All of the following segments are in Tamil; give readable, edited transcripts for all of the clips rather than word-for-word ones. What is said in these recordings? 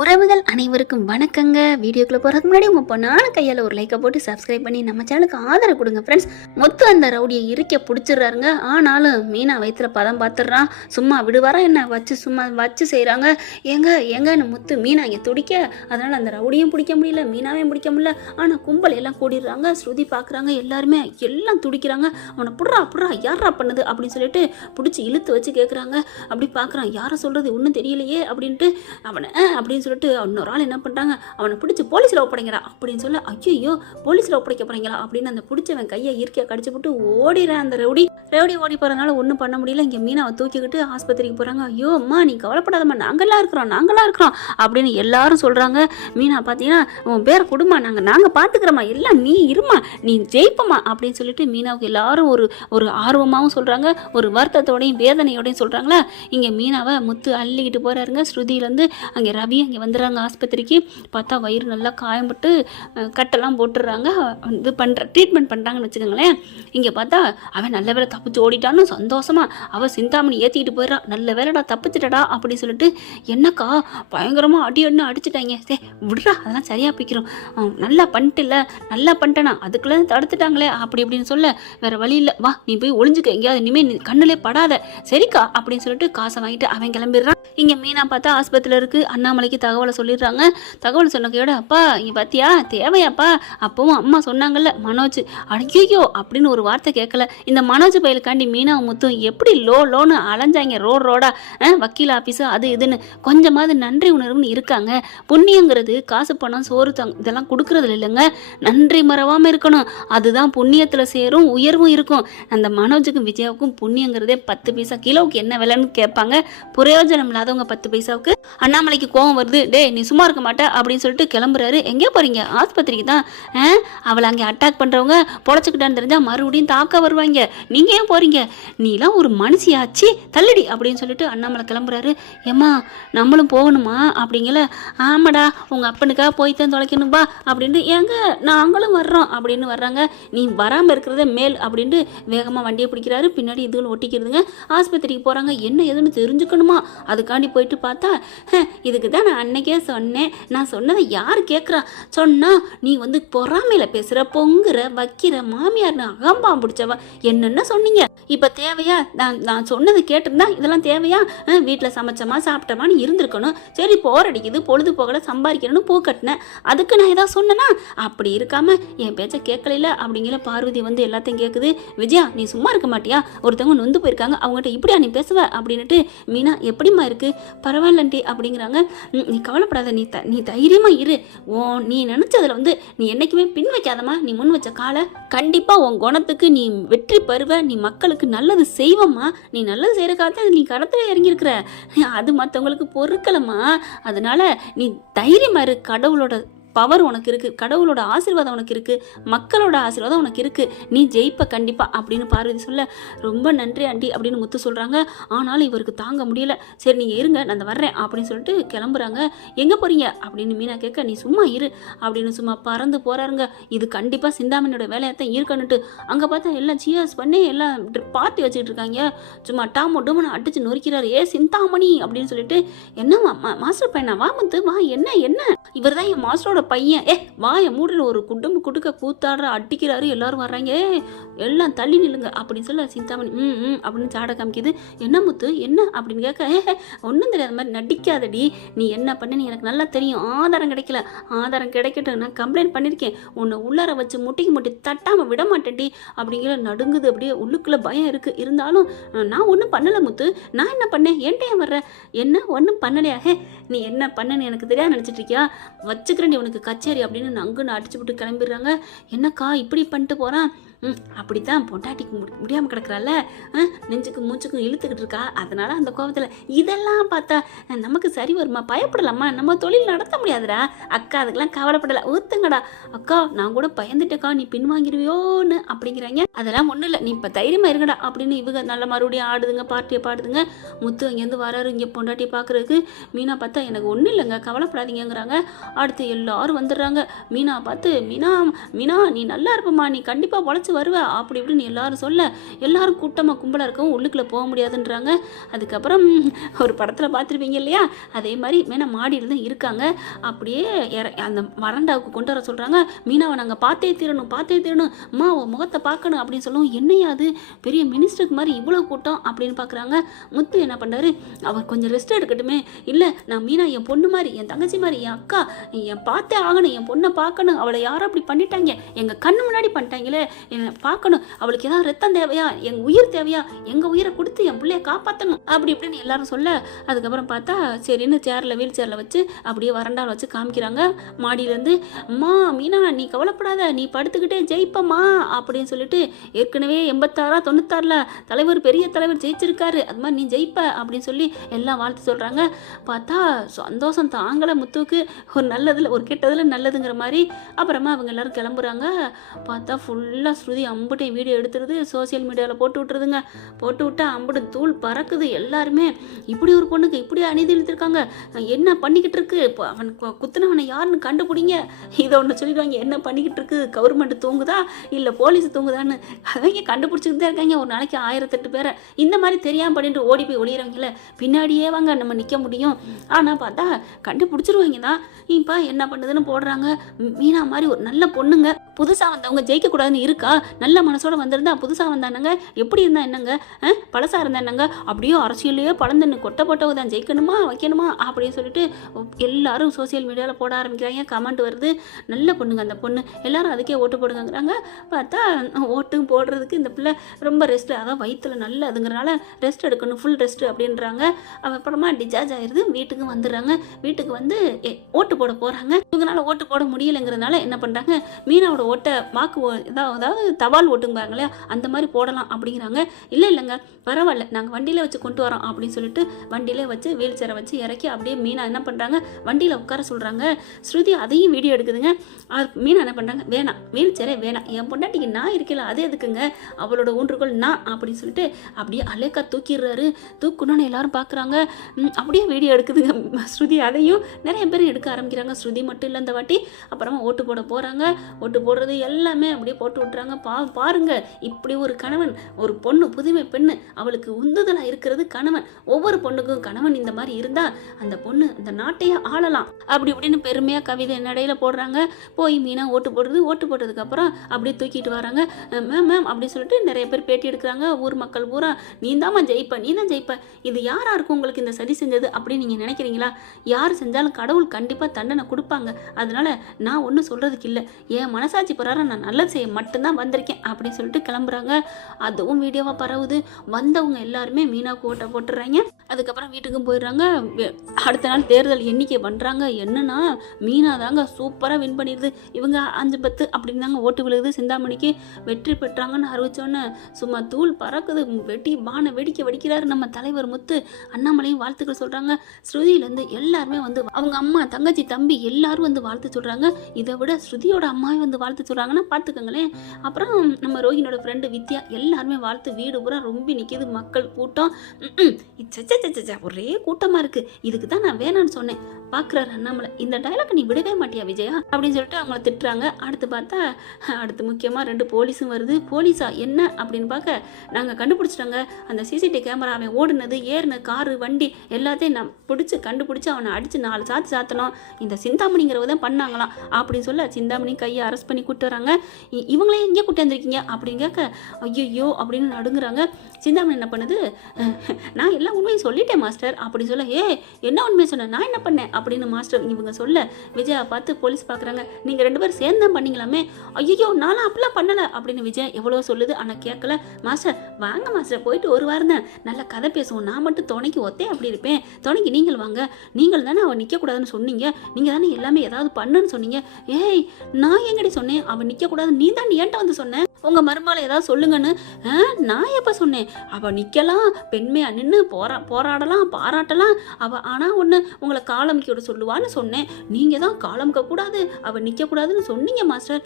உறவுகள் அனைவருக்கும் வணக்கங்க. வீடியோக்குள்ளே போகிறதுக்கு முன்னாடி உங்கள் பொண்ணான கையால் ஒரு லைக்கை போட்டு சப்ஸ்கிரைப் பண்ணி நம்ம சேனலுக்கு ஆதரவு கொடுங்க ஃப்ரெண்ட்ஸ். மொத்தம் அந்த ரவுடியை இருக்க பிடிச்சிடுறாருங்க. ஆனாலும் மீனா வயிற்றுல பதம் பார்த்துடுறான். சும்மா விடுவாரா என்ன, சும்மா வச்சு செய்கிறாங்க. எங்கன்னு முத்து மீனா இங்கே துடிக்க, அதனால் அந்த ரவுடியும் பிடிக்க முடியல, மீனாவையும் பிடிக்க முடியல. ஆனால் கும்பல் எல்லாம் கூடிடுறாங்க. ஸ்ருதி பார்க்குறாங்க, எல்லாருமே எல்லாம் துடிக்கிறாங்க. அவனை புட்றா யாரா பண்ணுது அப்படின்னு சொல்லிட்டு பிடிச்சி இழுத்து வச்சு கேட்குறாங்க. அப்படி பார்க்குறான், யாரை சொல்கிறது ஒன்றும் தெரியலையே அப்படின்ட்டு அவனை அப்படின்னு சொல்லிட்டு இன்னொரு ஆள் என்ன பண்ணுறாங்க, அவனை பிடிச்சி போலீஸில் ஒப்படைங்கடா அப்படின்னு சொல்ல, ஐயோ போலீஸில் ஒப்படைக்க போகிறீங்களா அப்படின்னு அந்த பிடிச்சவன் கையை இயற்கையாக கடிச்சு போட்டு ஓடிடுறேன். அந்த ரவுடி ஓடி போகிறதுனால ஒன்றும் பண்ண முடியல. இங்கே மீனாவை தூக்கிக்கிட்டு ஆஸ்பத்திரிக்கு போகிறாங்க. ஐயோ அம்மா நீ கவலைப்படாதம்மா, நாங்களாம் இருக்கிறோம் அப்படின்னு எல்லாரும் சொல்கிறாங்க. மீனா பார்த்தீங்கன்னா, உன் பேரை கொடுமா, நாங்கள் பார்த்துக்கிறோம்மா, எல்லாம் நீ இருமா, நீ ஜெயிப்பம்மா அப்படின்னு சொல்லிட்டு மீனாவுக்கு எல்லாரும் ஒரு ஆர்வமாகவும் சொல்கிறாங்க, ஒரு வருத்தத்தோடையும் வேதனையோடையும் சொல்கிறாங்களா. இங்கே மீனாவை முத்து அள்ளிக்கிட்டு போகிறாருங்க. ஸ்ருதியிலேருந்து அங்கே ரவி அங்கே வந்துடுறாங்க ஆஸ்பத்திரிக்கு. பார்த்தா வயிறு நல்லா காயம்பட்டு கட்டெல்லாம் போட்டுடுறாங்க. ட்ரீட்மெண்ட் பண்ணுறாங்கன்னு வச்சுக்கோங்களேன். இங்கே பார்த்தா அவன் நல்ல வேலை தப்பிச்சு ஓடிட்டான்னு சந்தோஷமா அவள் சிந்தாமணி ஏற்றிக்கிட்டு போயிடறான். நல்ல வேலைடா தப்பிச்சிட்டடா அப்படின்னு சொல்லிட்டு, என்னக்கா பயங்கரமாக அடிச்சிட்டாங்க, சே விடுறா அதெல்லாம் சரியாக போய்க்கிறோம், நல்லா பண்ணிட்டேனா, அதுக்குள்ளே தடுத்துட்டாங்களே அப்படி இப்படின்னு சொல்ல, வேற வழி இல்லை, வா நீ போய் ஒளிஞ்சுக்க எங்கேயாவது, இனிமேல் நீ கண்ணிலே படாத சரிக்கா அப்படின்னு சொல்லிட்டு காசை வாங்கிட்டு அவன் கிளம்பிடுறான். இங்கே மீனா பார்த்தா ஆஸ்பத்திரியில் இருக்குது. அண்ணாமலைக்கு தகவலை சொல்லிடுறாங்க. தகவல் சொன்னக்கையோட, அப்பா இங்கே பார்த்தியா தேவையாப்பா, அப்பவும் அம்மா சொன்னாங்கல்ல மனோஜ், அடையோ அப்படின்னு ஒரு வார்த்தை கேட்கல. இந்த மனோஜ் பயிலுக்காண்டி மீனா முத்தும் எப்படி லோன்னு அலைஞ்சாங்க ரோடா, வக்கீல் ஆஃபீஸு அது இதுன்னு. கொஞ்சமாவது நன்றி உணர்வுன்னு இருக்காங்க. புண்ணியங்கிறது காசு பணம் சோறு இதெல்லாம் கொடுக்கறது இல்லைங்க, நன்றி மறவாமல் இருக்கணும். அதுதான் புண்ணியத்தில் சேரும், உயர்வும் இருக்கும். அந்த மனோஜுக்கும் விஜயாவுக்கும் புண்ணியங்கிறதே 10 பைசா, கிலோவுக்கு என்ன விலைன்னு கேட்பாங்க. பிரயோஜனம் இல்லாதவங்க 10 பைசாவுக்கு. அண்ணாமலைக்கு கோவம் வருது, டே நீ சும்மா இருக்க மாட்டே அப்படின்னு சொல்லிட்டு கிளம்புறாரு. எங்கே போறீங்க, ஆஸ்பத்திரிக்கு தான். அவளை அங்கே அட்டாக் பண்ணுறவங்க பொழைச்சிக்கிட்டான்னு தெரிஞ்சால் மறுபடியும் தாக்க வருவாங்க, நீங்கள் ஏன் போகிறீங்க, நீலாம் ஒரு மனுஷியாச்சு தள்ளிடி அப்படின்னு சொல்லிட்டு அண்ணாமலை கிளம்புறாரு. ஏம்மா நம்மளும் போகணுமா அப்படிங்கல, ஆமாடா உங்கள் அப்பனுக்காக போய் தான் தொலைக்கணும்பா அப்படின்ட்டு, ஏங்க நாங்களும் வர்றோம் அப்படின்னு வர்றாங்க. நீ வராமல் இருக்கிறத மேல் அப்படின்ட்டு வேகமாக வண்டியை பிடிக்கிறாரு. பின்னாடி இதுகள் ஒட்டிக்கிறதுங்க. ஆஸ்பத்திரிக்கு போகிறாங்க. என்ன எதுன்னு தெரிஞ்சுக்கணுமா, அதுக்காண்டி போயிட்டு பார்த்தா, இதுக்கு தான் நான் அன்னைக்கே சொன்னேன், நான் சொன்னதை யார் கேட்குறா, சொன்னா நீ வந்து பொறாமையில் பேசுகிற, பொங்குற, வைக்கிற, மாமியார்னு அகம்பாம் பிடிச்சவ என்னென்ன சொன்னீங்க, இப்போ தேவையா, நான் சொன்னதை கேட்டிருந்தா இதெல்லாம் தேவையா, வீட்டில் சமைச்சமா சாப்பிட்டமான்னு இருந்திருக்கணும், சரி போர் அடிக்குது பொழுது போகல சம்பாதிக்கணும்னு பூ கட்டினேன், அதுக்கு நான் ஏதாவது சொன்னேன்னா, அப்படி இருக்காம என் பேச்சை கேட்கல அப்படிங்கிற பார்வதி வந்து எல்லாத்தையும் கேட்குது. விஜயா நீ சும்மா இருக்க மாட்டியா, ஒருத்தவங்க நொந்து போயிருக்காங்க, அவங்ககிட்ட இப்படியா நீ பேசுவ அப்படின்ட்டு, மீனா எப்படிமா இருக்கு, பரவாயில்லண்டி அப்படிங்கிறாங்க. நீ கவலைப்படாத, நீ தைரியமாக இரு, நீ நினச்சதில் வந்து நீ என்றைக்குமே பின் வைக்காதம்மா, நீ முன் வச்ச காலை கண்டிப்பாக உன் குணத்துக்கு நீ வெற்றி பெறுவ, நீ மக்களுக்கு நல்லது செய்வம்மா, நீ நல்லது செய்கிறக்காக நீ கடத்தில் இறங்கியிருக்கிற, அது மற்றவங்களுக்கு பொறுக்கலம்மா, அதனால நீ தைரியமாக இரு, கடவுளோட பவர் உனக்கு இருக்குது, கடவுளோட ஆசீர்வாதம் உனக்கு இருக்குது, மக்களோட ஆசீர்வாதம் உனக்கு இருக்குது, நீ ஜெயிப்ப கண்டிப்பாக அப்படின்னு பார்வதி சொல்ல, ரொம்ப நன்றி ஆண்டி அப்படின்னு முத்து சொல்கிறாங்க. ஆனாலும் இவருக்கு தாங்க முடியல. சரி நீங்கள் இருங்க நான் வர்றேன் அப்படின்னு சொல்லிட்டு கிளம்புறாங்க. எங்கே போகிறீங்க அப்படின்னு மீனா கேட்க, நீ சும்மா இரு அப்படின்னு சும்மா பறந்து போகிறாருங்க. இது கண்டிப்பாக சிந்தாமணியோட வேலையத்தான் இருக்கணுன்ட்டு அங்கே பார்த்தா எல்லாம் சியர்ஸ் பண்ணி எல்லாம் பார்ட்டி வச்சுக்கிட்டு இருக்காங்க. சும்மா டாமோ டோமனை அடிச்சு நொறுக்கிறாரு. சிந்தாமணி அப்படின்னு சொல்லிட்டு, என்ன மாஸ்டர் பையனா, வா முத்து வா, என்ன இவர் தான் என் மாஸ்டரோட பையன், வாய மூடின ஒரு குடுக்க கூத்தாடுற அடிக்கிறாரு. எல்லாரும் வர்றாங்க, எல்லாம் தள்ளி நில்லுங்க அப்படின்னு சொல்ல சிந்தாமணி அப்படின்னு சாட காமிக்குது. என்ன முத்து என்ன அப்படின்னு கேட்க, ஒன்றும் தெரியாத மாதிரி நடிக்காதடி, நீ என்ன பண்ணு எனக்கு நல்லா தெரியும், ஆதாரம் கிடைக்கல, ஆதாரம் கிடைக்கட்டும், நான் கம்ப்ளைண்ட் பண்ணியிருக்கேன், உன்னை உள்ளார வச்சு முட்டி தட்டாமல் விட மாட்டேன்டி அப்படிங்கிற நடுங்குது. அப்படியே உள்ளுக்குள்ளே பயம் இருக்குது. இருந்தாலும் நான் ஒன்றும் பண்ணலை முத்து, நான் என்ன பண்ணேன், ஏன்ட்டே வர்ற, என்ன ஒன்றும் பண்ணலையா, நீ என்ன பண்ணன்னு எனக்கு தெரியாது நினச்சிட்டு இருக்கியா, வச்சுக்கிறேன் உனக்கு கச்சேரி அப்படின்னு அங்குன்னு அடிச்சு விட்டு கிளம்பிடுறாங்க. என்னக்கா இப்படி பண்ணிட்டு போகிறான், அப்படித்தான் பொண்டாட்டிக்கு முடியாமல் கிடக்குறால, நெஞ்சுக்கு மூச்சுக்கும் இழுத்துக்கிட்டு இருக்கா, அதனால் அந்த கோபத்தில் இதெல்லாம் பார்த்தா நமக்கு சரி வருமா, பயப்படலாமா, நம்ம தொழில் நடத்த முடியாதுடா அக்கா, அதுக்கெல்லாம் கவலைப்படலை, ஊத்துங்கடா அக்கா, நான் கூட பயந்துட்டேக்கா நீ பின் வாங்கிடுவியோன்னு அப்படிங்கிறாங்க. அதெல்லாம் ஒன்றும் இல்லை, நீ இப்போ தைரியமாக இருங்கடா அப்படின்னு இவங்க நல்ல மறுபடியும் ஆடுதுங்க, பார்ட்டியை பாடுதுங்க. முத்து அங்கேருந்து வராரு இங்கே பொண்டாட்டியை பார்க்குறதுக்கு. மீனா பார்த்தா எனக்கு ஒன்றும் இல்லைங்க கவலைப்படாதீங்கிறாங்க. அடுத்து எல்லாரும் வந்துடுறாங்க. மீனா பார்த்து, மீனா நீ நல்லா இருப்பம்மா, நீ கண்டிப்பாக பொழைச்சி வருவ அப்படி இப்படின்னு எல்லாரும் சொல்ல எல்லாரும் கூட்டமாக கும்பலாக இருக்கவும் உள்ளுக்குள்ளே போக முடியாதுன்றாங்க. அதுக்கப்புறம் ஒரு படத்தில் பார்த்துருப்பீங்க இல்லையா, அதே மாதிரி மேலே மாடியில் தான் இருக்காங்க. அப்படியே அந்த வறண்டாவுக்கு கொண்டு வர சொல்கிறாங்க. மீனாவை நாங்கள் பார்த்தே தீரணும் அம்மா உன் முகத்தை பார்க்கணும் அப்படின்னு சொல்லவும், என்னையா அது பெரிய மினிஸ்டருக்கு மாதிரி இவ்வளோ கூட்டம் அப்படின்னு பார்க்குறாங்க. முத்து என்ன பண்ணுறாரு, அவர் கொஞ்சம் ரெஸ்ட் எடுக்கட்டுமே. இல்லை நான் மீனா என் பொண்ணு மாதிரி, என் தங்கச்சி மாதிரி, என் அக்கா, என் பார்த்தே ஆகணும், என் பொண்ணை பார்க்கணும், அவளை யாரும் அப்படி பண்ணிட்டாங்க, எங்கள் கண்ணு முன்னாடி பண்ணிட்டாங்களே, என்னை பார்க்கணும், அவளுக்கு ஏதாவது ரத்தம் தேவையா, எங்கள் உயிர் தேவையா, எங்கள் உயிரை கொடுத்து என் பிள்ளைய காப்பாற்றணும் அப்படி இப்படின்னு எல்லாரும் சொல்ல, அதுக்கப்புறம் பார்த்தா சரின்னு வீல் சேரில் வச்சு அப்படியே வறண்டாவில் வச்சு காமிக்கிறாங்க. மாடியிலேருந்து, அம்மா மீனா நீ கவலைப்படாத, நீ படுத்துக்கிட்டே ஜெயிப்பம்மா அப்படின்னு சொல்லிட்டு, ஏற்கனவே 86 96 தலைவர் பெரிய தலைவர் ஜெயிச்சிருக்காரு, அது மாதிரி நீ ஜெயிப்ப அப்படின்னு சொல்லி எல்லாம் வாழ்த்து சொல்கிறாங்க. பார்த்தா சந்தோஷம் தாங்கலை முத்துவுக்கு. ஒரு நல்லதில் ஒரு கெட்டதில் நல்லதுங்கிற மாதிரி. அப்புறமா அவங்க எல்லோரும் கிளம்புறாங்க. பார்த்தா ஃபுல்லாக ஸ்ருதி அம்புட்டை வீடியோ எடுத்துருது, சோசியல் மீடியாவில் போட்டு விட்டுருதுங்க. போட்டு விட்டா அம்புட்டு தூள் பறக்குது. எல்லாருமே இப்படி ஒரு பொண்ணுக்கு இப்படி அநீதி இழுத்துருக்காங்க, என்ன பண்ணிக்கிட்டு இருக்கு, அவன் குத்துனவனை யாருன்னு கண்டுபிடிங்க, இதை ஒன்று சொல்லிடுவாங்க, என்ன பண்ணிக்கிட்டு இருக்கு, கவர்மெண்ட் தூங்குதா இல்லை போலீஸ் தூங்குதான்னு அவங்க கண்டுபிடிச்சிக்கிட்டு தான் இருக்காங்க. ஒரு நாளைக்கு 1008 பேரை இந்த மாதிரி தெரியாமல் பண்ணிட்டு ஓடி போய் ஒளியிறவங்கள பின்னாடியே வாங்க நம்ம நிற்க முடியும். ஆனால் பார்த்தா கண்டுபிடிச்சிருவாங்க தான். இப்போ என்ன பண்ணுதுன்னு போடுறாங்க. மீனா மாதிரி ஒரு நல்ல பொண்ணுங்க, புதுசாக வந்தவங்க ஜெயிக்கக்கூடாதுன்னு இருக்கா, நல்ல மனசோட வந்திருந்தா புதுசாக வந்தானுங்க, எப்படி இருந்தா என்னங்க, பழசாக இருந்தா என்னங்க, அப்படியே அரசியலையே பழந்துன்னு கொட்டை போட்டவங்க தான் ஜெயிக்கணுமா வைக்கணுமா அப்படின்னு சொல்லிட்டு எல்லாரும் சோசியல் மீடியாவில் போட ஆரம்பிக்கிறாங்க. கமெண்ட் வருது, நல்ல பொண்ணுங்க அந்த பொண்ணு, எல்லாரும் அதுக்கே ஓட்டு போடுங்கிறாங்க. பார்த்தா ஓட்டு போடுறதுக்கு இந்த பிள்ளை ரொம்ப ரெஸ்ட்டு, அதான் வயிற்றுல நல்ல அதுங்கிறனால ரெஸ்ட் எடுக்கணும், ஃபுல் ரெஸ்ட்டு அப்படின்றாங்க. அப்புறமா டிஸ்சார்ஜ் ஆயிடுது, வீட்டுக்கு வந்துடுறாங்க. வீட்டுக்கு வந்து ஓட்டு போட போகிறாங்க. இவங்களால ஓட்டு போட முடியலைங்கிறதுனால என்ன பண்ணுறாங்க, மீனாவோட ஓட்டை வாக்கு அதாவது தபால் ஓட்டுங்கிறாங்களே அந்த மாதிரி போடலாம் அப்படிங்கிறாங்க. இல்லைங்க பரவாயில்ல, நாங்கள் வண்டியில் வச்சு கொண்டு வரோம் அப்படின்னு சொல்லிட்டு வண்டியிலே வச்சு வீல் சேரை வச்சு இறக்கி அப்படியே மீனா என்ன பண்ணுறாங்க, வண்டியில் உட்கார சொல்கிறாங்க. ஸ்ருதி அதையும் வீடியோ எடுக்குதுங்க. மீனா என்ன பண்ணுறாங்க, வேணாம் வீல் சேரே வேணாம், என் பொண்டாட்டிக்கு நான் இருக்கல, அதே எதுக்குங்க, அவளோட ஊன்றுகோல் நான் அப்படின்னு சொல்லிட்டு அப்படியே அலேக்கா தூக்கிடுறாரு. தூக்கணும்னு எல்லாரும் பார்க்குறாங்க. அப்படியே வீடியோ எடுக்குதுங்க ஸ்ருதி. அதையும் நிறைய பேர் எடுக்க ஆரம்பிக்கிறாங்க. ஸ்ருதி மட்டும் இல்லை இந்த வாட்டி. அப்புறமா ஓட்டு போட போகிறாங்க. ஓட்டு போடுறது எல்லாமே அப்படியே போட்டு விட்டுறாங்க. பாருங்க, இப்படி ஒரு கணவன், ஒரு பொண்ணு, புதுமை பெண்ணு, அவளுக்கு உந்துதலாக இருக்கிறது கணவன். ஒவ்வொரு பொண்ணுக்கும் கணவன் இந்த மாதிரி இருந்தால் அந்த பொண்ணு இந்த நாட்டையே ஆளலாம் அப்படி இப்படின்னு பெருமையாக கவிதை நடையில் போடுறாங்க. போய் மீனா ஓட்டு போடுறது. ஓட்டு போட்டதுக்கப்புறம் அப்படியே தூக்கிட்டு வராங்க. மேம் அப்படின்னு சொல்லிட்டு நிறைய பேர் பேட்டி எடுக்கிறாங்க. ஊர் மக்கள் பூரா, நீ தான் ஜெயிப்ப, இது யாராக இருக்கும் உங்களுக்கு இந்த சதி செஞ்சது அப்படின்னு நீங்கள் நினைக்கிறீங்களா? யார் செஞ்சாலும் கடவுள் கண்டிப்பாக தண்டனை கொடுப்பாங்க. அதனால நான் ஒன்றும் சொல்கிறதுக்கு இல்லை, என் மனசாட்சி பிரகாரம் நான் நல்லது செய்ய மட்டும்தான் வந்திருக்கேன் அப்படின்னு சொல்லிட்டு கிளம்புறாங்க. அதுவும் வீடியோவாக பரவுது. வந்தவங்க எல்லாருமே மீனாவுக்கு ஓட்ட போட்டுறாங்க. அதுக்கப்புறம் வீட்டுக்கும் போயிடுறாங்க. அடுத்த நாள் தேர்தல் எண்ணிக்கை பண்ணுறாங்க. என்னன்னா மீனா தாங்க சூப்பராக வின் பண்ணிடுது. இவங்க 5-10 அப்படின்னு தாங்க ஓட்டு விழுகுது. சிந்தாமணிக்கு வெற்றி பெற்றாங்கன்னு அறிவிச்சோன்னே சும்மா தூள் பறக்குது. வேடிக்கை வெடிக்கிறாரு நம்ம தலைவர் முத்து. அண்ணாமலையும் வாழ்த்துக்கள் சொல்கிறாங்க. ஸ்ருதியிலேருந்து எல்லாருமே வந்து அவங்க அம்மா, தங்கச்சி, தம்பி எல்லாரும் வந்து வாழ்த்து சொல்கிறாங்க. இதை விட ஸ்ருதியோட அம்மாவே வந்து வாழ்த்து சொல்கிறாங்கன்னா பார்த்துக்கங்களேன். அப்புறம் நம்ம ரோஹினோட ஃப்ரெண்டு வித்யா எல்லாருமே வாழ்த்து. வீடு பூரா ரொம்ப நிற்கிது, மக்கள் கூட்டம். ஒரே கூட்டமாக இருக்குது, இதுக்கு தான் நான் வேணான்னு சொன்னேன். பார்க்குறாரு அண்ணாமலை, இந்த டைலாக் நீ விடவே மாட்டியா விஜயா அப்படின்னு சொல்லிட்டு அவங்கள திட்டுறாங்க. அடுத்து பார்த்தா முக்கியமாக 2 போலீஸும் வருது. போலீஸா என்ன அப்படின்னு பார்க்க, நாங்கள் கண்டுபிடிச்சிட்டாங்க, அந்த சிசிடிவி கேமரா அவன் ஓடுனது, ஏறின காரு, வண்டி எல்லாத்தையும் நான் கண்டுபிடிச்சி அவனை அடித்து 4 சாத்தணும், இந்த சிந்தாமணிங்கிறவ தான் பண்ணாங்களாம் அப்படின்னு சொல்ல, சிந்தாமணி கையை அரெஸ்ட் பண்ணி கூட்டு வராங்க. இவங்களே எங்கே கூட்டு வந்திருக்கீங்க அப்படின்னு கேட்க, ஐயோ அப்படின்னு நடுங்குறாங்க. சிந்தாமணி என்ன பண்ணுது, நான் எல்லா உண்மையும் சொல்லிட்டேன் மாஸ்டர் அப்படின்னு சொல்ல, என்ன உண்மையை சொன்னேன், நான் என்ன பண்ணேன் அப்படின்னு மாஸ்டர் இவங்க சொல்ல, விஜயா பார்த்து போலீஸ் பார்க்குறாங்க. நீங்கள் 2 பேரும் சேர்ந்து தான் பண்ணிங்களாமே. ஐயோ நானும் அப்படிலாம் பண்ணலை அப்படின்னு விஜயா எவ்வளோ சொல்லுது, ஆனால் கேட்கல. மாஸ்டர் வாங்க மாஸ்டர், போயிட்டு ஒரு வாரம் தான் நல்லா கதை பேசுவோம், நான் மட்டும் துணைக்கு ஒத்தே அப்படி இருப்பேன், துணைக்கு நீங்கள் வாங்க, நீங்கள் தானே அவன் நிற்கக்கூடாதுன்னு சொன்னீங்க, நீங்கள் தானே எல்லாமே ஏதாவது பண்ணுன்னு சொன்னீங்க. நான் எங்கடி சொன்னேன், அவன் நிற்கக்கூடாது, நீ தான் ஏன்ட்ட வந்து சொன்னேன், உங்கள் மருமகளை ஏதாவது சொல்லுங்கன்னு. நான் எப்போ சொன்னேன், அவள் நிற்கலாம், பெண்மையாக நின்று போராடலாம், பாராட்டலாம், அவள் ஆனால் ஒன்று உங்களை காலமிக்க சொல்லுவான்னு சொன்னேன், நீங்க தான் காலம்க கூடாது, அவ நிக்க கூடாதுன்னு சொன்னீங்க மாஸ்டர்.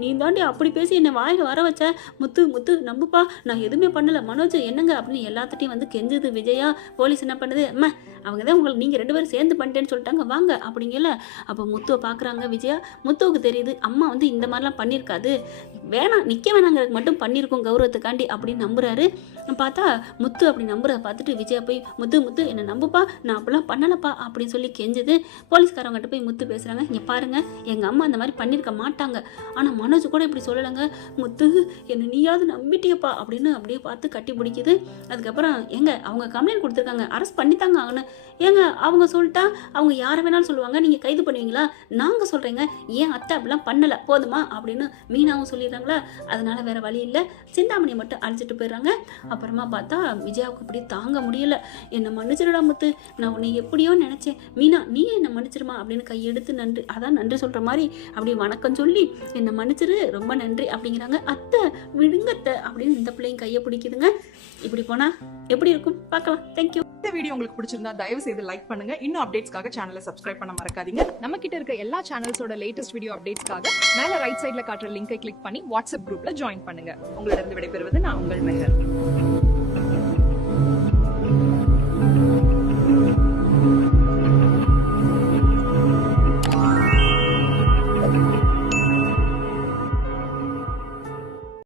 நீ தாண்டி அப்படி பேசி என்னை வாயில வர வச்ச, முத்து நம்புப்பா, நான் எதுவுமே பண்ணல, மனோஜ் என்னங்க அப்படின்னு எல்லாத்துட்டையும் வந்து கெஞ்சுது விஜயா. போலீஸ் என்ன பண்ணுது, அம்மா அவங்க தான் உங்களுக்கு நீங்கள் 2 பேரும் சேர்ந்து பண்ணிட்டேன்னு சொல்லிட்டாங்க, வாங்க அப்படிங்கல. அப்போ முத்துவை பார்க்குறாங்க விஜயா. முத்துவுக்கு தெரியுது அம்மா வந்து இந்த மாதிரிலாம் பண்ணியிருக்காது, வேணாம் நிற்க நிற்க வேணாங்கிறதுக்கு மட்டும் பண்ணியிருக்கோம் கௌரவத்துக்காண்டி அப்படின்னு நம்புறாரு. பார்த்தா முத்து அப்படி நம்புறத பார்த்துட்டு விஜயா போய் முத்து என்னை நம்புப்பா, நான் அப்படிலாம் பண்ணலப்பா அப்படின்னு சொல்லி கெஞ்சுது. போலீஸ்காரவங்ககிட்ட போய் முத்து பேசுகிறாங்க, இங்கே பாருங்கள் எங்கள் அம்மா அந்த மாதிரி பண்ணியிருக்க மாட்டாங்க, ஆனால் மனோஜ் கூட இப்படி சொல்லலைங்க, முத்து என்னை நீயாவது நம்பிட்டியப்பா அப்படின்னு அப்படியே பார்த்து கட்டி பிடிக்குது. அதுக்கப்புறம் அவங்க கம்ப்ளைண்ட் கொடுத்துருக்காங்க, அரெஸ்ட் பண்ணித்தாங்க ஆகணும். அவங்க சொல்லிட்டா அவங்க யாரை வேணாலும் சொல்லுவாங்க, நீங்கள் கைது பண்ணுவீங்களா? நாங்கள் சொல்கிறேங்க, ஏன் அத்தை அப்படிலாம் பண்ணலை போதுமா அப்படின்னு மீனாவும் சொல்லிடுறாங்களா. அதனால வேற வழி இல்லை, சிந்தாமணியை மட்டும் அழைச்சிட்டு போயிடுறாங்க. அப்புறமா பார்த்தா விஜயாவுக்கு இப்படி தாங்க முடியல. என்னை மன்னிச்சிருடா முத்து, நான் உன்னை எப்படியோ நினச்சேன், மீனா நீ என்னை மன்னிச்சிருமா அப்படின்னு கையெடுத்து நன்றி சொல்கிற மாதிரி அப்படி வணக்கம் சொல்லி என்னை மன்னிச்சிரு ரொம்ப நன்றி அப்படிங்கிறாங்க. அத்தை விடுங்கத்தை அப்படின்னு இந்த பிள்ளையும் கையை பிடிக்குதுங்க. இப்படி போனால் எப்படி இருக்கும் பார்க்கலாம். தேங்க்யூ. இந்த வீடியோ உங்களுக்கு பிடிச்சிருந்தா தயவு செய்து லைக் பண்ணுங்க. இன்னும் அப்டேட்ஸ்க்காக சேனலை சப்ஸ்கிரைப் பண்ண மறக்காதீங்க. நம்ம கிட்ட இருக்க எல்லா சேனல்ஸோட லேட்டஸ்ட் வீடியோ அப்டேட்ஸ்க்காக மேல ரைட் சைடுல காட்டுற லிங்கை கிளிக் பண்ணி வாட்ஸ்அப் குரூப்ல ஜாயின் பண்ணுங்க. உங்களிடம் விடைபெறுவது நான் உங்கள் மெஹர்.